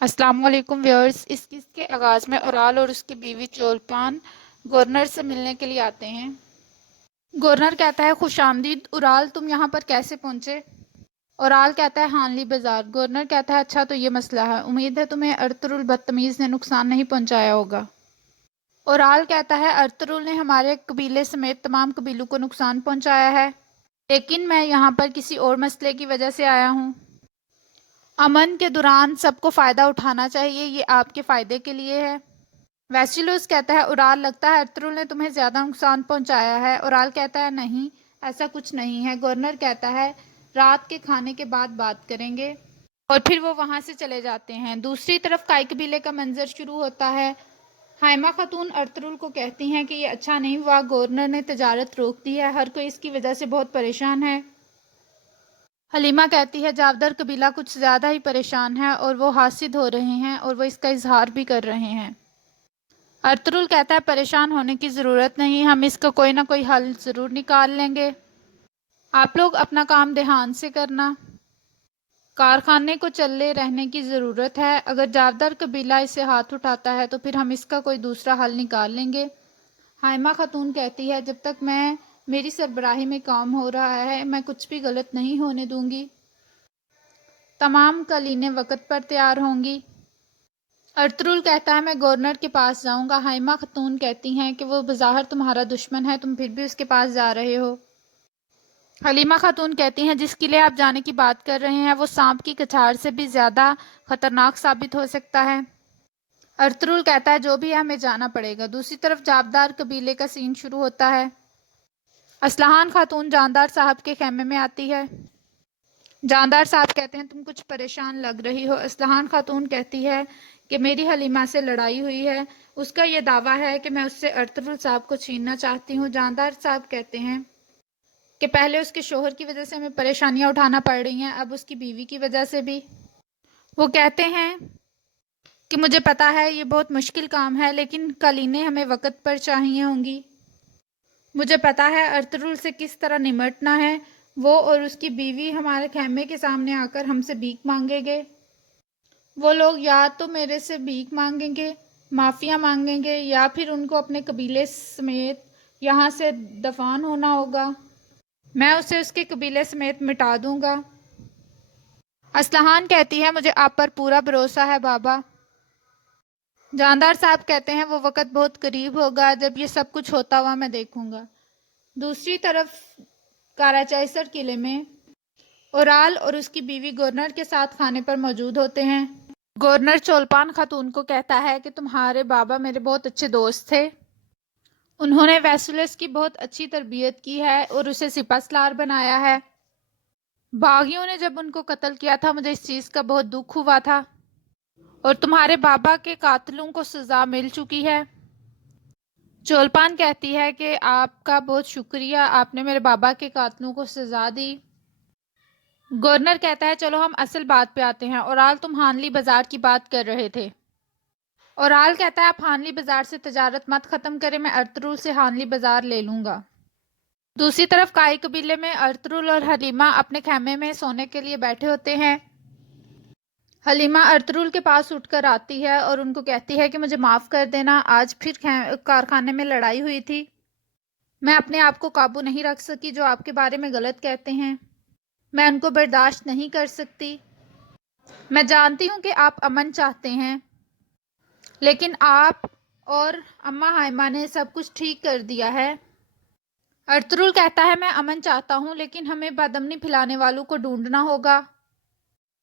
السلام علیکم ویورز، اس قسط کے آغاز میں اورال اور اس کی بیوی چولپان گورنر سے ملنے کے لیے آتے ہیں۔ گورنر کہتا ہے خوش آمدید اورال، تم یہاں پر کیسے پہنچے؟ اورال کہتا ہے ہانلی بازار۔ گورنر کہتا ہے اچھا تو یہ مسئلہ ہے، امید ہے تمہیں ارطغرل بدتمیز نے نقصان نہیں پہنچایا ہوگا۔ اورال کہتا ہے ارطغرل نے ہمارے قبیلے سمیت تمام قبیلوں کو نقصان پہنچایا ہے، لیکن میں یہاں پر کسی اور مسئلے کی وجہ سے آیا ہوں۔ امن کے دوران سب کو فائدہ اٹھانا چاہیے، یہ آپ کے فائدے کے لیے ہے۔ ویسیلوس کہتا ہے اورال، لگتا ہے ارطغرل نے تمہیں زیادہ نقصان پہنچایا ہے۔ اورال کہتا ہے نہیں، ایسا کچھ نہیں ہے۔ گورنر کہتا ہے رات کے کھانے کے بعد بات کریں گے، اور پھر وہ وہاں سے چلے جاتے ہیں۔ دوسری طرف کائی قبیلے کا منظر شروع ہوتا ہے۔ ہائمہ خاتون ارطغرل کو کہتی ہیں کہ یہ اچھا نہیں ہوا، گورنر نے تجارت روک دی ہے، ہر کوئی اس کی وجہ سے بہت پریشان ہے۔ حلیمہ کہتی ہے جاودر قبیلہ کچھ زیادہ ہی پریشان ہے، اور وہ حاسد ہو رہے ہیں اور وہ اس کا اظہار بھی کر رہے ہیں۔ ارطغرل کہتا ہے پریشان ہونے کی ضرورت نہیں، ہم اس کا کوئی نہ کوئی حل ضرور نکال لیں گے، آپ لوگ اپنا کام دھیان سے کرنا، کارخانے کو چلے رہنے کی ضرورت ہے، اگر جاودر قبیلہ اسے ہاتھ اٹھاتا ہے تو پھر ہم اس کا کوئی دوسرا حل نکال لیں گے۔ ہائمہ خاتون کہتی ہے جب تک میری سربراہی میں کام ہو رہا ہے میں کچھ بھی غلط نہیں ہونے دوں گی، تمام کلینیں وقت پر تیار ہوں گی۔ ارطغرل کہتا ہے میں گورنر کے پاس جاؤں گا۔ ہائمہ خاتون کہتی ہیں کہ وہ بظاہر تمہارا دشمن ہے، تم پھر بھی اس کے پاس جا رہے ہو۔ حلیمہ خاتون کہتی ہیں جس قلعے آپ جانے کی بات کر رہے ہیں وہ سانپ کی کچھاڑ سے بھی زیادہ خطرناک ثابت ہو سکتا ہے۔ ارطغرل کہتا ہے جو بھی ہے ہمیں جانا پڑے گا۔ دوسری طرف جابدار قبیلے کا سین شروع ہوتا ہے۔ اسلحان خاتون جاندار صاحب کے خیمے میں آتی ہے۔ جاندار صاحب کہتے ہیں تم کچھ پریشان لگ رہی ہو۔ اسلحان خاتون کہتی ہے کہ میری حلیمہ سے لڑائی ہوئی ہے، اس کا یہ دعویٰ ہے کہ میں اس سے ارطغرل صاحب کو چھیننا چاہتی ہوں۔ جاندار صاحب کہتے ہیں کہ پہلے اس کے شوہر کی وجہ سے ہمیں پریشانیاں اٹھانا پڑ رہی ہیں، اب اس کی بیوی کی وجہ سے بھی۔ وہ کہتے ہیں کہ مجھے پتا ہے یہ بہت مشکل کام ہے، لیکن کلینیں ہمیں وقت پر چاہیے ہوں گی۔ مجھے پتا ہے ارطغرل سے کس طرح نمٹنا ہے، وہ اور اس کی بیوی ہمارے خیمے کے سامنے آ کر ہم سے بھیک مانگیں گے۔ وہ لوگ یا تو میرے سے بھیک مانگیں گے، معافیا مانگیں گے، یا پھر ان کو اپنے قبیلے سمیت یہاں سے دفان ہونا ہوگا، میں اسے اس کے قبیلے سمیت مٹا دوں گا۔ اسلحان کہتی ہے مجھے آپ پر پورا بھروسہ ہے بابا۔ جاندار صاحب کہتے ہیں وہ وقت بہت قریب ہوگا جب یہ سب کچھ ہوتا ہوا میں دیکھوں گا۔ دوسری طرف کاراچائسر قلعے میں اورال اور اس کی بیوی گورنر کے ساتھ کھانے پر موجود ہوتے ہیں۔ گورنر چولپان خاتون کو کہتا ہے کہ تمہارے بابا میرے بہت اچھے دوست تھے، انہوں نے ویسیلس کی بہت اچھی تربیت کی ہے اور اسے سپہ سالار بنایا ہے۔ باغیوں نے جب ان کو قتل کیا تھا مجھے اس چیز کا بہت دکھ ہوا تھا، اور تمہارے بابا کے قاتلوں کو سزا مل چکی ہے۔ چولپان کہتی ہے کہ آپ کا بہت شکریہ، آپ نے میرے بابا کے قاتلوں کو سزا دی۔ گورنر کہتا ہے چلو ہم اصل بات پہ آتے ہیں، اورال تم ہانلی بازار کی بات کر رہے تھے۔ اورال کہتا ہے آپ ہانلی بازار سے تجارت مت ختم کریں، میں ارطغرل سے ہانلی بازار لے لوں گا۔ دوسری طرف کائی قبیلے میں ارطغرل اور حلیمہ اپنے خیمے میں سونے کے لیے بیٹھے ہوتے ہیں۔ حلیمہ ارطغرل کے پاس اٹھ کر آتی ہے اور ان کو کہتی ہے کہ مجھے معاف کر دینا، آج پھر کارخانے میں لڑائی ہوئی تھی، میں اپنے آپ کو قابو نہیں رکھ سکی، جو آپ کے بارے میں غلط کہتے ہیں میں ان کو برداشت نہیں کر سکتی۔ میں جانتی ہوں کہ آپ امن چاہتے ہیں، لیکن آپ اور اماں ہائمہ نے سب کچھ ٹھیک کر دیا ہے۔ ارطغرل کہتا ہے میں امن چاہتا ہوں، لیکن ہمیں بدامنی پھیلانے والوں کو ڈھونڈنا ہوگا،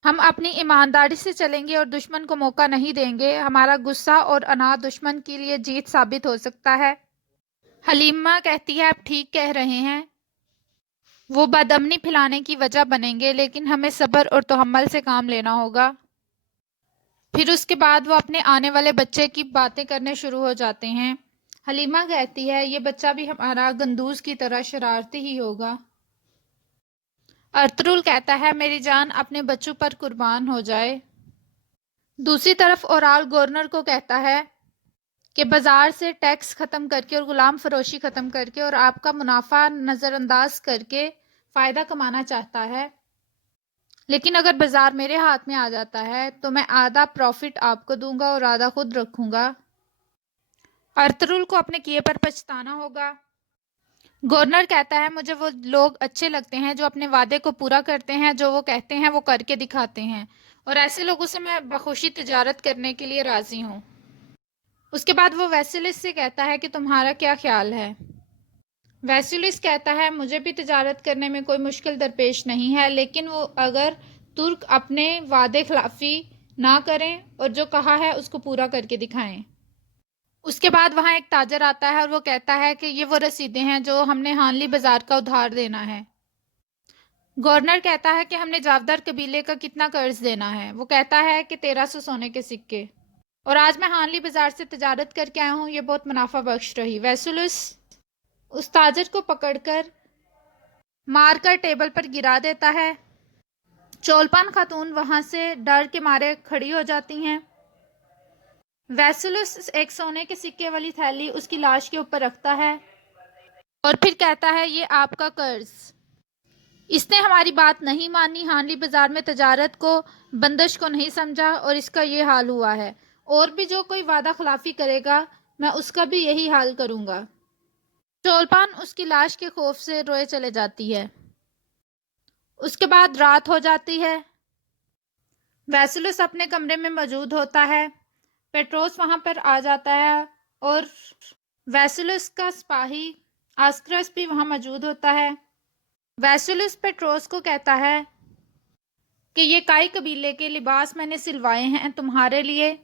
ہم اپنی ایمانداری سے چلیں گے اور دشمن کو موقع نہیں دیں گے، ہمارا غصہ اور اناٹ دشمن کے لیے جیت ثابت ہو سکتا ہے۔ حلیمہ کہتی ہے آپ ٹھیک کہہ رہے ہیں، وہ بدامنی پھیلانے کی وجہ بنیں گے، لیکن ہمیں صبر اور تحمل سے کام لینا ہوگا۔ پھر اس کے بعد وہ اپنے آنے والے بچے کی باتیں کرنے شروع ہو جاتے ہیں۔ حلیمہ کہتی ہے یہ بچہ بھی ہمارا گندوز کی طرح شرارتی ہی ہوگا۔ ارطغرل کہتا ہے میری جان اپنے بچوں پر قربان ہو جائے۔ دوسری طرف اورال گورنر کو کہتا ہے کہ بازار سے ٹیکس ختم کر کے اور غلام فروشی ختم کر کے اور آپ کا منافع نظر انداز کر کے فائدہ کمانا چاہتا ہے۔ لیکن اگر بازار میرے ہاتھ میں آ جاتا ہے تو میں آدھا پروفٹ آپ کو دوں گا اور آدھا خود رکھوں گا۔ ارطغرل کو اپنے کیے پر پچھتانا ہوگا۔ گورنر کہتا ہے مجھے وہ لوگ اچھے لگتے ہیں جو اپنے وعدے کو پورا کرتے ہیں، جو وہ کہتے ہیں وہ کر کے دکھاتے ہیں، اور ایسے لوگوں سے میں بخوشی تجارت کرنے کے لیے راضی ہوں۔ اس کے بعد وہ ویسیلس سے کہتا ہے کہ تمہارا کیا خیال ہے؟ ویسیلس کہتا ہے مجھے بھی تجارت کرنے میں کوئی مشکل درپیش نہیں ہے، لیکن وہ اگر ترک اپنے وعدے خلافی نہ کریں اور جو کہا ہے اس کو پورا کر کے دکھائیں۔ اس کے بعد وہاں ایک تاجر آتا ہے اور وہ کہتا ہے کہ یہ وہ رسیدیں ہیں جو ہم نے ہانلی بازار کا ادھار دینا ہے۔ گورنر کہتا ہے کہ ہم نے جاودار قبیلے کا کتنا قرض دینا ہے؟ وہ کہتا ہے کہ 1300 سونے کے سکے، اور آج میں ہانلی بازار سے تجارت کر کے آیا ہوں، یہ بہت منافع بخش رہی۔ ویسولس اس تاجر کو پکڑ کر مار کر ٹیبل پر گرا دیتا ہے۔ چولپان خاتون وہاں سے ڈر کے مارے کھڑی ہو جاتی ہیں۔ ویسولس ایک سونے کے سکے والی تھیلی اس کی لاش کے اوپر رکھتا ہے اور پھر کہتا ہے یہ آپ کا قرض۔ اس نے ہماری بات نہیں مانی، ہانلی بازار میں تجارت کو بندش کو نہیں سمجھا اور اس کا یہ حال ہوا ہے، اور بھی جو کوئی وعدہ خلافی کرے گا میں اس کا بھی یہی حال کروں گا۔ چولپان اس کی لاش کے خوف سے روئے چلے جاتی ہے۔ اس کے بعد رات ہو جاتی ہے۔ ویسولس اپنے کمرے میں موجود ہوتا ہے۔ پیٹروس وہاں پر آ جاتا ہے اور ویسولس کا سپاہی آسکرس بھی وہاں موجود ہوتا ہے۔ ویسولس پیٹروس کو کہتا ہے کہ یہ کائی قبیلے کے لباس میں نے سلوائے ہیں تمہارے لیے،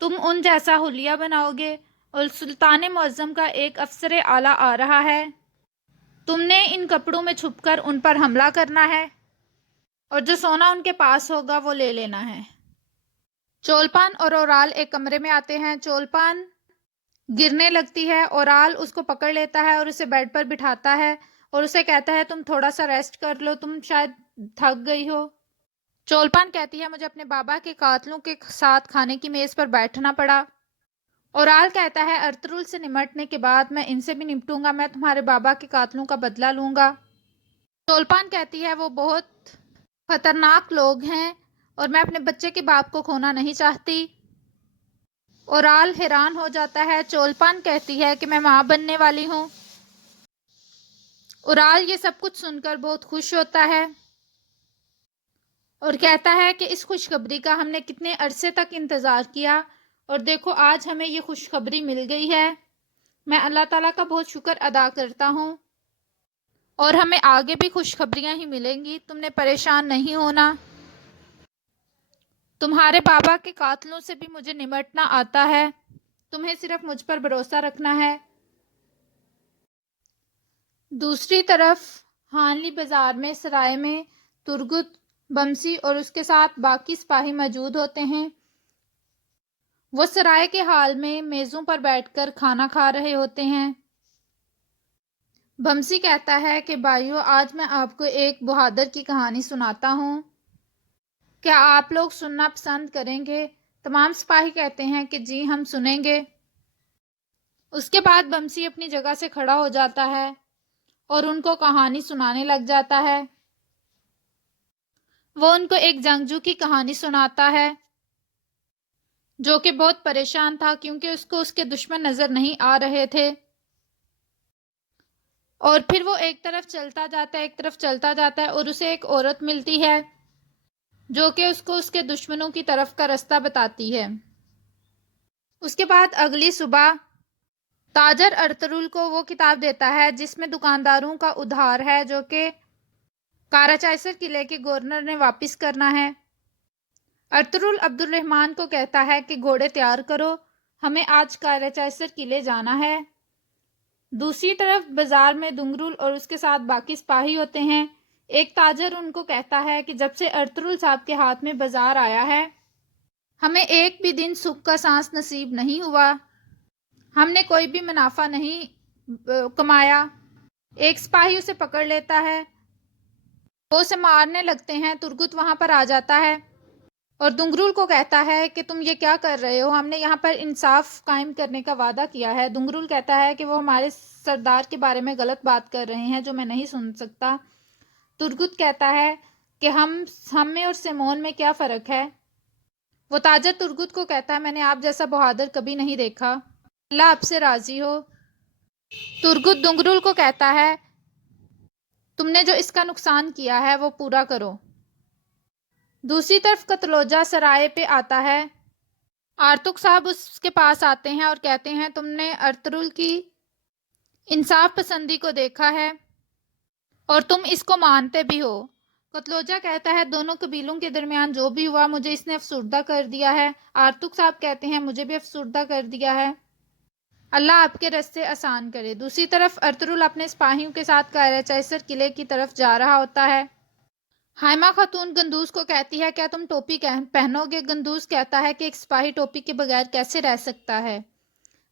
تم ان جیسا حلیہ بناؤ گے، اور سلطان معظم کا ایک افسر اعلیٰ آ رہا ہے، تم نے ان کپڑوں میں چھپ کر ان پر حملہ کرنا ہے اور جو سونا ان کے پاس ہوگا وہ لے لینا ہے۔ چولپان اور اورال ایک کمرے میں آتے ہیں۔ چولپان گرنے لگتی ہے، اورال اس کو پکڑ لیتا ہے اور اسے بیڈ پر بٹھاتا ہے اور اسے کہتا ہے تم تھوڑا سا ریسٹ کر لو، تم شاید تھک گئی ہو۔ چولپان کہتی ہے مجھے اپنے بابا کے قاتلوں کے ساتھ کھانے کی میز پر بیٹھنا پڑا۔ اورال کہتا ہے ارطغرل سے نمٹنے کے بعد میں ان سے بھی نمٹوں گا، میں تمہارے بابا کے قاتلوں کا بدلہ لوں گا۔ چولپان کہتی ہے وہ بہت خطرناک لوگ ہیں اور میں اپنے بچے کے باپ کو کھونا نہیں چاہتی۔ اورال حیران ہو جاتا ہے۔ چولپان کہتی ہے کہ میں ماں بننے والی ہوں۔ اورال یہ سب کچھ سن کر بہت خوش ہوتا ہے اور کہتا ہے کہ اس خوشخبری کا ہم نے کتنے عرصے تک انتظار کیا، اور دیکھو آج ہمیں یہ خوشخبری مل گئی ہے۔ میں اللہ تعالیٰ کا بہت شکر ادا کرتا ہوں، اور ہمیں آگے بھی خوشخبریاں ہی ملیں گی، تم نے پریشان نہیں ہونا۔ تمہارے بابا کے قاتلوں سے بھی مجھے نمٹنا آتا ہے، تمہیں صرف مجھ پر بھروسہ رکھنا ہے۔ دوسری طرف ہانلی بازار میں سرائے میں ترگت بمسی اور اس کے ساتھ باقی سپاہی موجود ہوتے ہیں۔ وہ سرائے کے حال میں میزوں پر بیٹھ کر کھانا کھا رہے ہوتے ہیں۔ بمسی کہتا ہے کہ بھائیو آج میں آپ کو ایک بہادر کی کہانی سناتا ہوں، کیا آپ لوگ سننا پسند کریں گے؟ تمام سپاہی کہتے ہیں کہ جی ہم سنیں گے۔ اس کے بعد بمسی اپنی جگہ سے کھڑا ہو جاتا ہے اور ان کو کہانی سنانے لگ جاتا ہے۔ وہ ان کو ایک جنگجو کی کہانی سناتا ہے جو کہ بہت پریشان تھا کیونکہ اس کو اس کے دشمن نظر نہیں آ رہے تھے، اور پھر وہ ایک طرف چلتا جاتا ہے ایک طرف چلتا جاتا ہے اور اسے ایک عورت ملتی ہے جو کہ اس کو اس کے دشمنوں کی طرف کا راستہ بتاتی ہے۔ اس کے بعد اگلی صبح تاجر ارطغرل کو وہ کتاب دیتا ہے جس میں دکانداروں کا ادھار ہے جو کہ کاراچائسر قلعے کے گورنر نے واپس کرنا ہے۔ ارطغرل عبد الرحمن کو کہتا ہے کہ گھوڑے تیار کرو، ہمیں آج کاراچائسر قلعے جانا ہے۔ دوسری طرف بازار میں دنگرل اور اس کے ساتھ باقی سپاہی ہوتے ہیں۔ ایک تاجر ان کو کہتا ہے کہ جب سے ارطغرل صاحب کے ہاتھ میں بازار آیا ہے ہمیں ایک بھی دن سکھ کا سانس نصیب نہیں ہوا، ہم نے کوئی بھی منافع نہیں کمایا۔ ایک سپاہی اسے پکڑ لیتا ہے، وہ اسے مارنے لگتے ہیں۔ ترگت وہاں پر آ جاتا ہے اور دنگرل کو کہتا ہے کہ تم یہ کیا کر رہے ہو، ہم نے یہاں پر انصاف قائم کرنے کا وعدہ کیا ہے۔ دنگرل کہتا ہے کہ وہ ہمارے سردار کے بارے میں غلط بات کر رہے ہیں جو میں نہیں سن سکتا۔ ترگت کہتا ہے کہ ہم میں اور سیمون میں کیا فرق ہے؟ وہ تاجر ترگت کو کہتا ہے میں نے آپ جیسا بہادر کبھی نہیں دیکھا، اللہ آپ سے راضی ہو۔ ترگت دنگرل کو کہتا ہے تم نے جو اس کا نقصان کیا ہے وہ پورا کرو۔ دوسری طرف کتلوجا سرائے پہ آتا ہے، آرتک صاحب اس کے پاس آتے ہیں اور کہتے ہیں تم نے ارطغرل کی انصاف پسندی کو دیکھا ہے اور تم اس کو مانتے بھی ہو۔ کتلوجا کہتا ہے دونوں قبیلوں کے درمیان جو بھی ہوا مجھے اس نے افسردہ کر دیا ہے۔ آرتک صاحب کہتے ہیں مجھے بھی افسردہ کر دیا ہے، اللہ آپ کے راستے آسان کرے۔ دوسری طرف ارطغرل اپنے سپاہیوں کے ساتھ قلعہ چیسر قلعے کی طرف جا رہا ہوتا ہے۔ ہائمہ خاتون گندوز کو کہتی ہے کیا تم ٹوپی پہنو گے؟ گندوز کہتا ہے کہ ایک سپاہی ٹوپی کے بغیر کیسے رہ سکتا ہے؟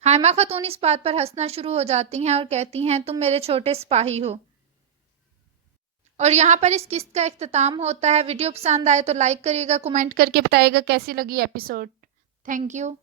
ہائمہ خاتون اس بات پر ہنسنا شروع ہو جاتی ہیں اور کہتی ہیں تم میرے چھوٹے سپاہی ہو۔ اور یہاں پر اس قسط کا اختتام ہوتا ہے۔ ویڈیو پسند آئے تو لائک کریے گا، کمنٹ کر کے بتائیے گا کیسی لگی ایپیسوڈ۔ Thank you.